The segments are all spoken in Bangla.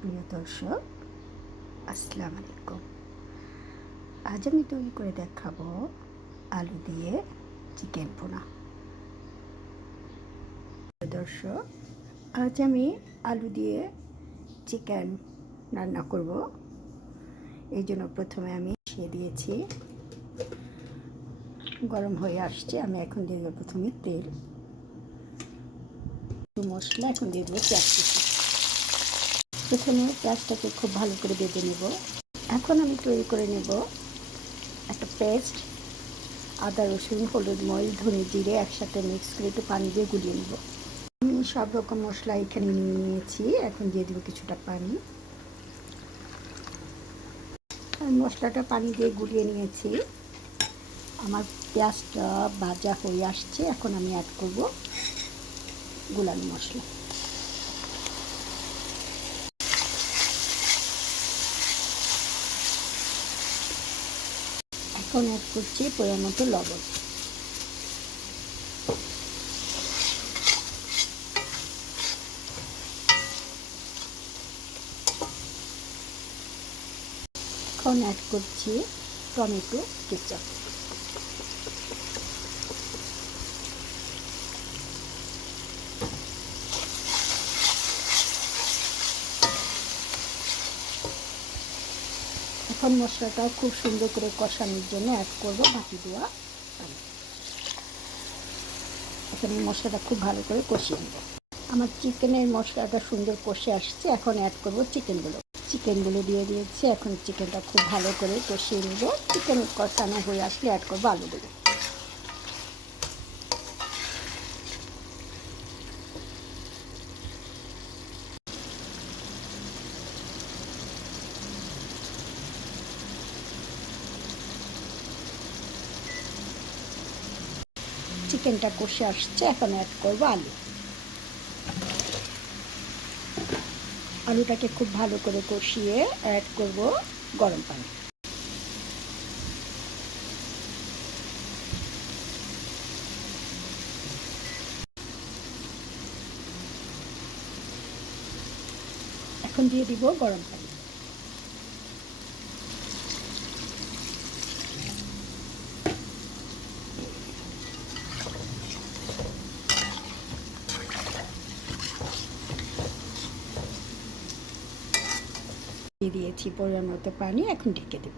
প্রিয় দর্শক, আসসালামু আলাইকুম। আজ আমি তৈরি করে দেখাবো আলু দিয়ে চিকেন পোনা। দর্শক, আজ আমি আলু দিয়ে চিকেন রান্না করব। এই জন্য প্রথমে আমি মিশিয়ে দিয়েছি। গরম হয়ে আসছে, আমি এখন দিয়ে দেবো প্রথমে তেল। মশলা, এখন দিয়ে দেবো কুচি। প্রথমে পেঁয়াজটাকে খুব ভালো করে বেঁধে নেব। এখন আমি তৈরি করে নেব একটা পেস্ট, আদা, রসুন, হলুদ, মরিচ, ধনে জিরে একসাথে মিক্স করে একটু পানি দিয়ে গুলিয়ে নেব। আমি সব রকম মশলা এখানে নিয়ে নিয়েছি, এখন দিয়ে দেবো কিছুটা পানি। মশলাটা পানি দিয়ে গুলিয়ে নিয়েছি। আমার পেঁয়াজটা ভাজা হয়ে আসছে, এখন আমি অ্যাড করব গুলানো মশলা। এখন অ্যাড করছি পরিমাণ মতো লবণ। এখন অ্যাড করছি টমেটো কেচাপ। এখন মশলাটাও খুব সুন্দর করে কষানোর জন্য অ্যাড করব বাকি দেওয়া। এখন এই মশলাটা খুব ভালো করে কষিয়ে নেব। আমার চিকেনের মশলাটা সুন্দর কষে আসছে, এখন অ্যাড করব চিকেনগুলো। চিকেনগুলো দিয়ে দিয়েছি, এখন চিকেনটা খুব ভালো করে কষিয়ে নেব। চিকেন কষানো হয়ে আসলে অ্যাড করব আলুগুলো। চিকেনটা কষে আসছে, এখন অ্যাড করব আলু। আলুটাকে খুব ভালো করে কষিয়ে অ্যাড করব গরম পানি। এখন দিয়ে দিব গরম পানি। দিয়ে দিয়েছি, পরিমাণ মতো পানি এখন ঢেকে দেব।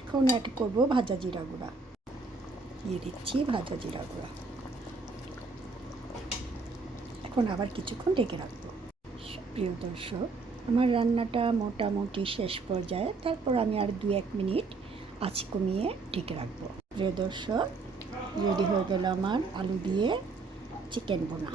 এখন অ্যাড করব ভাজা জিরা গুঁড়া। দিয়ে দিচ্ছি ভাজা জিরা গুঁড়া। এখন আবার কিছুক্ষণ ঢেকে রাখব। প্রিয় দর্শক, আমার রান্নাটা মোটামুটি শেষ পর্যায়ে, তারপর আমি আর দু এক মিনিট আঁচ কমিয়ে ঢেকে রাখব। প্রিয় দর্শক, রেডি হয়ে গেল আমার আলু দিয়ে চিকেন বোনা